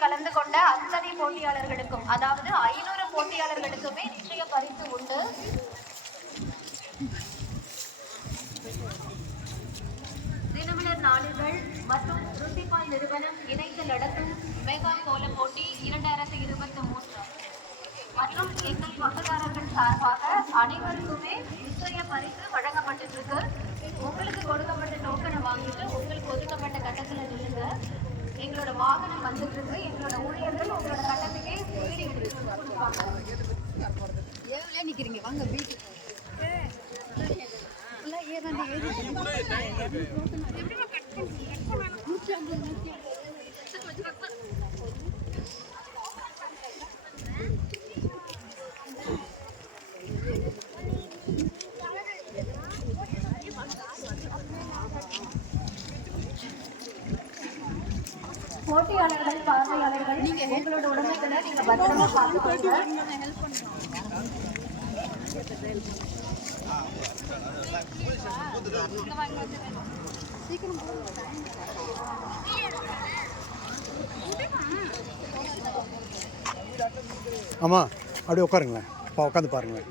போட்டியில் கலந்து கொண்ட அத்தனை போட்டியாளர்களுக்கும், அதாவது 500 போட்டியாளர்களுக்குமே நிச்சய பரிசு உண்டு. தினமலர் நாளிதழ் மற்றும் ருசிபால் நிறுவனம் இணைந்து நடத்தும் மெகா கோல போட்டி 2023 மற்றும் எங்கள் பங்குதாரர்கள் சார்பாக அனைவருக்குமே நிச்சய பரிசு வழங்கப்பட்டிருக்கு. உங்களுக்கு கொடுக்கப்பட்ட டோக்கனை வாங்கிட்டு உங்களுக்கு ஒதுக்கப்பட்ட கட்டத்துல நில்லுங்க. எங்களோட வாகனம் வந்துட்டு இருக்கு. எங்களோட ஊழியர்கள் உங்களோட கட்டத்துக்கே வீடு எடுத்து கொடுப்பாங்க. ஏன் நிக்கிறீங்க? வாங்க வீட்டுக்கு. போட்டியாளர்கள், பார்வையாளர்கள், உங்களோட உடமைகளை நீங்க பத்திரமா பார்த்துக்கோங்க. ஆமாம், அப்படியே உட்காருங்களேன். உட்காந்து பாருங்களேன்.